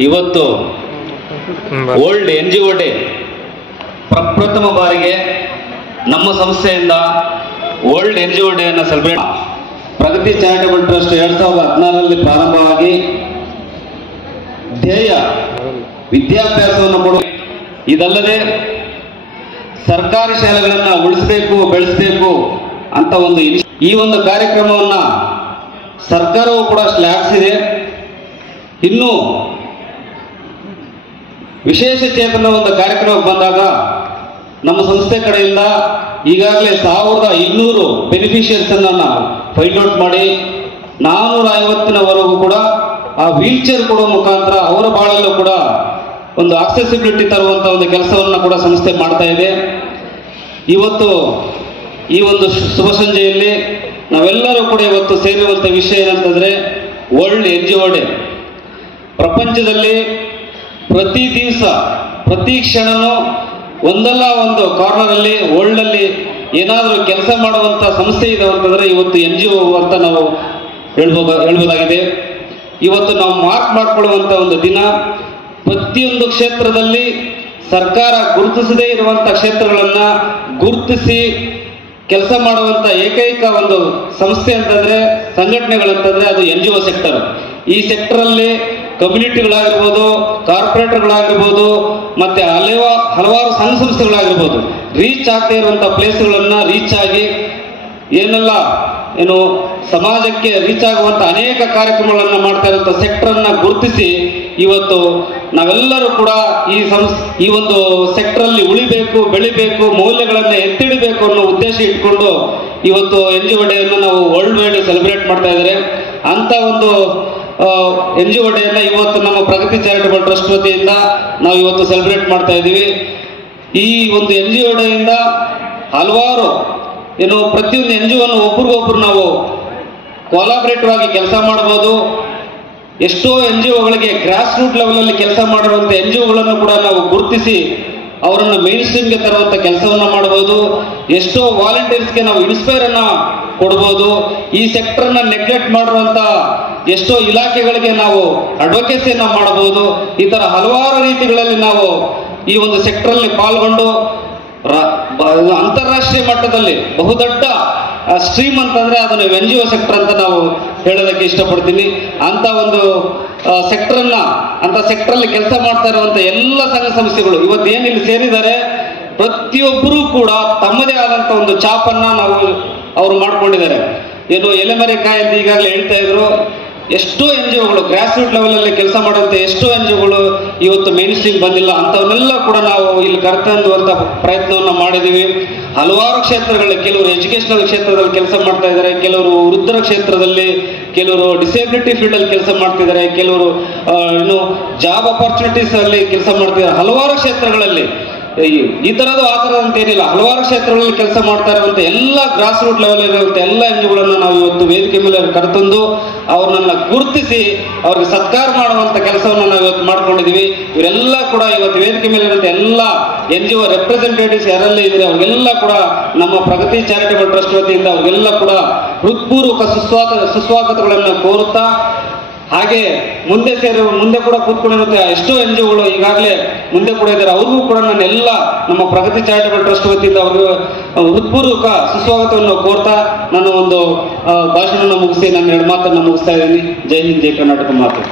ಇವತ್ತು old N G O day ಪ್ರಪ್ರಥಮ ಬಾರಿಗೆ ನಮ್ಮ ಸಂಸ್ಥೆಯಿಂದ old N G O day ಅನ್ನು ಸೆಲೆಬ್ರೇಟ್ ಪ್ರಗತಿ ಚಾರಿಟಬಲ್ ಟ್ರಸ್ಟ್ ಎರಡ್ ಸಾವಿರದ ಹದಿನಾರರಲ್ಲಿ ಪ್ರಾರಂಭವಾಗಿ ಧ್ಯೇಯ ವಿದ್ಯಾಭ್ಯಾಸವನ್ನು ಕೊಡುವ ಇದಲ್ಲದೆ ಸರ್ಕಾರಿ ಶಾಲೆಗಳನ್ನು ಉಳಿಸಬೇಕು ಬೆಳೆಸಬೇಕು ಅಂತ ಒಂದು ಈ ಒಂದು ಕಾರ್ಯಕ್ರಮವನ್ನು ಸರ್ಕಾರವು ಕೂಡ ಶ್ಲಾಘಿಸಿದೆ. ಇನ್ನು ವಿಶೇಷ ಚೇತನ ಒಂದು ಕಾರ್ಯಕ್ರಮಕ್ಕೆ ಬಂದಾಗ ನಮ್ಮ ಸಂಸ್ಥೆ ಕಡೆಯಿಂದ ಈಗಾಗಲೇ ಸಾವಿರದ ಇನ್ನೂರು ಬೆನಿಫಿಷಿಯರ್ಸ್ ಅನ್ನ ಫೈಂಡ್ ಔಟ್ ಮಾಡಿ ನಾನೂರ ಐವತ್ತಿನವರೆಗೂ ಕೂಡ ಆ ವೀಲ್ ಚೇರ್ ಕೊಡುವ ಮುಖಾಂತರ ಅವರ ಬಾಳಲ್ಲೂ ಕೂಡ ಒಂದು ಆಕ್ಸೆಸಿಬಿಲಿಟಿ ತರುವಂತ ಒಂದು ಕೆಲಸವನ್ನು ಕೂಡ ಸಂಸ್ಥೆ ಮಾಡ್ತಾ ಇದೆ. ಇವತ್ತು ಈ ಒಂದು ಶುಭ ಸಂಜೆಯಲ್ಲಿ ನಾವೆಲ್ಲರೂ ಕೂಡ ಇವತ್ತು ಸೇರಿರುವಂಥ ವಿಷಯ ಏನಂತಂದ್ರೆ ವರ್ಲ್ಡ್ ಎನ್ ಜಿ ಡೇ ಪ್ರಪಂಚದಲ್ಲಿ ಪ್ರತಿ ದಿವಸ, ಪ್ರತಿ ಕ್ಷಣನೂ ಒಂದಲ್ಲ ಒಂದು ಕಾರ್ನರಲ್ಲಿ ವರ್ಲ್ಡ್ ಅಲ್ಲಿ ಏನಾದರೂ ಕೆಲಸ ಮಾಡುವಂತ ಸಂಸ್ಥೆ ಇದೆ ಅಂತಂದ್ರೆ ಇವತ್ತು ಎನ್ ಜಿ ಒ ಅಂತ ನಾವು ಹೇಳ್ಬೋದು ಹೇಳ್ಬೋದಾಗಿದೆ. ಇವತ್ತು ನಾವು ಮಾರ್ಕ್ ಮಾಡಿಕೊಳ್ಳುವಂಥ ಒಂದು ದಿನ, ಪ್ರತಿಯೊಂದು ಕ್ಷೇತ್ರದಲ್ಲಿ ಸರ್ಕಾರ ಗುರುತಿಸದೇ ಇರುವಂತ ಕ್ಷೇತ್ರಗಳನ್ನು ಗುರುತಿಸಿ ಕೆಲಸ ಮಾಡುವಂತ ಏಕೈಕ ಒಂದು ಸಂಸ್ಥೆ ಅಂತಂದ್ರೆ, ಸಂಘಟನೆಗಳಂತಂದರೆ ಅದು ಎನ್ ಜಿ ಒ ಸೆಕ್ಟರ್ ಈ ಸೆಕ್ಟರ್ ಅಲ್ಲಿ ಕಮ್ಯುನಿಟಿಗಳಾಗಿರ್ಬೋದು, ಕಾರ್ಪೊರೇಟರ್ಗಳಾಗಿರ್ಬೋದು, ಮತ್ತೆ ಹಲವ ಹಲವಾರು ಸಂಘ ಸಂಸ್ಥೆಗಳಾಗಿರ್ಬೋದು, ರೀಚ್ ಆಗ್ತಾ ಇರುವಂಥ ಪ್ಲೇಸ್ಗಳನ್ನು ರೀಚ್ ಆಗಿ ಏನೆಲ್ಲ, ಏನು ಸಮಾಜಕ್ಕೆ ರೀಚ್ ಆಗುವಂಥ ಅನೇಕ ಕಾರ್ಯಕ್ರಮಗಳನ್ನು ಮಾಡ್ತಾ ಇರುವಂಥ ಸೆಕ್ಟರನ್ನು ಗುರುತಿಸಿ ಇವತ್ತು ನಾವೆಲ್ಲರೂ ಕೂಡ ಈ ಸಂಸ್ ಈ ಒಂದು ಸೆಕ್ಟರ್ ಅಲ್ಲಿ ಉಳಿಬೇಕು, ಬೆಳಿಬೇಕು, ಮೌಲ್ಯಗಳನ್ನು ಎತ್ತಿಡಬೇಕು ಅನ್ನೋ ಉದ್ದೇಶ ಇಟ್ಕೊಂಡು ಇವತ್ತು ಎನ್ ಜಿ ನಾವು ವರ್ಲ್ಡ್ ವೈಡ್ ಸೆಲೆಬ್ರೇಟ್ ಮಾಡ್ತಾ ಇದ್ದಾರೆ. ಅಂಥ ಒಂದು ಎನ್ ಜಿ ಡೇಯನ್ನ ಇವತ್ತು ನಮ್ಮ ಪ್ರಗತಿ ಚಾರಿಟಬಲ್ ಟ್ರಸ್ಟ್ ವತಿಯಿಂದ ನಾವು ಇವತ್ತು ಸೆಲೆಬ್ರೇಟ್ ಮಾಡ್ತಾ ಇದ್ದೀವಿ. ಈ ಒಂದು ಎನ್ ಜಿ ಡೇಯಿಂದ ಹಲವಾರು, ಏನು ಪ್ರತಿಯೊಂದು ಎನ್ ಜಿ ಒನ್ನು ಒಬ್ರಿಗೊಬ್ರು ನಾವು ಕೊಲಾಬ್ರೇಟಿವ್ ಆಗಿ ಕೆಲಸ ಮಾಡ್ಬೋದು. ಎಷ್ಟೋ ಎನ್ ಜಿ ಒಗಳಿಗೆ ಗ್ರಾಸ್ ರೂಟ್ ಲೆವೆಲಲ್ಲಿ ಕೆಲಸ ಮಾಡಿರುವಂಥ ಎನ್ ಜಿ ಒಗಳನ್ನು ಕೂಡ ನಾವು ಗುರುತಿಸಿ ಅವರನ್ನು ಮೇನ್ ಸ್ಟ್ರೀಮ್ಗೆ ತರುವಂಥ ಕೆಲಸವನ್ನು ಮಾಡಬಹುದು ಎಷ್ಟೋ ವಾಲಂಟಿಯರ್ಸ್ಗೆ ನಾವು ಇನ್ಸ್ಪೈರ್ ಅನ್ನ ಕೊಡ್ಬೋದು. ಈ ಸೆಕ್ಟರ್ನ ನೆಗ್ಲೆಕ್ಟ್ ಮಾಡಿರುವಂಥ ಎಷ್ಟೋ ಇಲಾಖೆಗಳಿಗೆ ನಾವು ಅಡ್ವೊಕೇಸಿಯನ್ನು ಮಾಡಬಹುದು. ಈ ಥರ ಹಲವಾರು ರೀತಿಗಳಲ್ಲಿ ನಾವು ಈ ಒಂದು ಸೆಕ್ಟರಲ್ಲಿ ಪಾಲ್ಗೊಂಡು ಅಂತಾರಾಷ್ಟ್ರೀಯ ಮಟ್ಟದಲ್ಲಿ ಬಹುದೊಡ್ಡ ಸ್ಟ್ರೀಮ್ ಅಂತಂದ್ರೆ ಅದನ್ನು ಎನ್ ಜಿ ಒ ಸೆಕ್ಟರ್ ಅಂತ ನಾವು ಹೇಳೋದಕ್ಕೆ ಇಷ್ಟಪಡ್ತೀನಿ. ಅಂತ ಒಂದು ಸೆಕ್ಟರ್ ಅನ್ನ ಅಂತ ಸೆಕ್ಟರ್ ಅಲ್ಲಿ ಕೆಲಸ ಮಾಡ್ತಾ ಇರುವಂತ ಎಲ್ಲ ಸಂಘ ಸಂಸ್ಥೆಗಳು ಇವತ್ತು ಇಲ್ಲಿ ಸೇರಿದ್ದಾರೆ, ಪ್ರತಿಯೊಬ್ಬರೂ ಕೂಡ ತಮ್ಮದೇ ಆದಂತ ಒಂದು ಚಾಪನ್ನ ನಾವು ಅವರು ಮಾಡ್ಕೊಂಡಿದ್ದಾರೆ. ಏನು ಎಲೆಮರೆಕಾಯಿ ಅಂತ ಈಗಾಗಲೇ ಹೇಳ್ತಾ ಇದ್ರು. ಎಷ್ಟೋ ಎನ್ ಜಿ ಒಗಳು ಗ್ರಾಸ್ ರೂಟ್ ಲೆವೆಲಲ್ಲಿ ಕೆಲಸ ಮಾಡುವಂತ ಎಷ್ಟೋ ಎನ್ ಜಿ ಒಗಳು ಇವತ್ತು ಮೇನ್ ಸ್ಟ್ರೀಮ್ ಬಂದಿಲ್ಲ ಅಂಥವನ್ನೆಲ್ಲ ಕೂಡ ನಾವು ಇಲ್ಲಿ ಕರ್ತಂದುವಂತ ಪ್ರಯತ್ನವನ್ನು ಮಾಡಿದ್ದೀವಿ ಹಲವಾರು ಕ್ಷೇತ್ರಗಳಲ್ಲಿ ಕೆಲವರು ಎಜುಕೇಶನಲ್ ಕ್ಷೇತ್ರದಲ್ಲಿ ಕೆಲಸ ಮಾಡ್ತಾ ಇದ್ದಾರೆ, ಕೆಲವರು ವೃದ್ಧರ ಕ್ಷೇತ್ರದಲ್ಲಿ, ಕೆಲವರು ಡಿಸೇಬಿಲಿಟಿ ಫೀಲ್ಡ್ ಅಲ್ಲಿ ಕೆಲಸ ಮಾಡ್ತಿದ್ದಾರೆ ಕೆಲವರು ಇನ್ನು ಜಾಬ್ ಅಪರ್ಚುನಿಟೀಸ್ ಅಲ್ಲಿ ಕೆಲಸ ಮಾಡ್ತಿದ್ದಾರೆ ಹಲವಾರು ಕ್ಷೇತ್ರಗಳಲ್ಲಿ ಈ- ತರದ ತರದ ಅಂತ ಏನಿಲ್ಲ. ಹಲವಾರು ಕ್ಷೇತ್ರಗಳಲ್ಲಿ ಕೆಲಸ ಮಾಡ್ತಾ ಇರುವಂತ ಎಲ್ಲ ಗ್ರಾಸ್ ರೂಟ್ ಲೆವೆಲ್ ಇರುವಂತ ಎಲ್ಲ ಜಿಗಳನ್ನು ನಾವು ಇವತ್ತು ವೇದಿಕೆ ಮೇಲೆ ಕರೆತಂದು ಅವ್ರನ್ನ ಗುರುತಿಸಿ ಅವ್ರಿಗೆ ಸತ್ಕಾರ ಮಾಡುವಂತ ಕೆಲಸವನ್ನು ನಾವು ಇವತ್ತು ಮಾಡ್ಕೊಂಡಿದೀವಿ. ಇವರೆಲ್ಲ ಕೂಡ ಇವತ್ತು ವೇದಿಕೆ ಮೇಲೆ ಇರುವಂತ ಎಲ್ಲ ಎನ್ ಜಿ ಒ ರೆಪ್ರೆಸೆಂಟೇಟಿವ್ಸ್ ಯಾರೆಲ್ಲ ಇದ್ರೆ ಅವ್ರಿಗೆಲ್ಲ ಕೂಡ ನಮ್ಮ ಪ್ರಗತಿ ಚಾರಿಟೇಬಲ್ ಟ್ರಸ್ಟ್ ವತಿಯಿಂದ ಅವ್ರಿಗೆಲ್ಲ ಕೂಡ ಹೃತ್ಪೂರ್ವಕ ಸುಸ್ವಾಗತ ಸುಸ್ವಾಗತಗಳನ್ನು ಕೋರುತ್ತಾ ಹಾಗೆ ಮುಂದೆ ಸೇರಿ ಮುಂದೆ ಕೂಡ ಕೂತ್ಕೊಂಡಿರುತ್ತೆ ಎಷ್ಟೋ ಎನ್ ಜಿ ಒಗಳು ಈಗಾಗಲೇ ಮುಂದೆ ಕೂಡ ಇದ್ದಾರೆ. ಅವ್ರಿಗೂ ಕೂಡ ನಾನು ಎಲ್ಲ ನಮ್ಮ ಪ್ರಗತಿ ಚಾರಿಟಬಲ್ ಟ್ರಸ್ಟ್ ವತಿಯಿಂದ ಅವ್ರಿಗೆ ಹೃತ್ಪೂರ್ವಕ ಸುಸ್ವಾಗತವನ್ನು ಕೋರ್ತಾ ನಾನು ಒಂದು ಭಾಷಣವನ್ನು ಮುಗಿಸಿ, ನನ್ನ ಎರಡು ಮಾತನ್ನು ಮುಗಿಸ್ತಾ ಇದ್ದೀನಿ. ಜೈ ಹಿಂದ್, ಜೈ ಕರ್ನಾಟಕ ಮಾತು.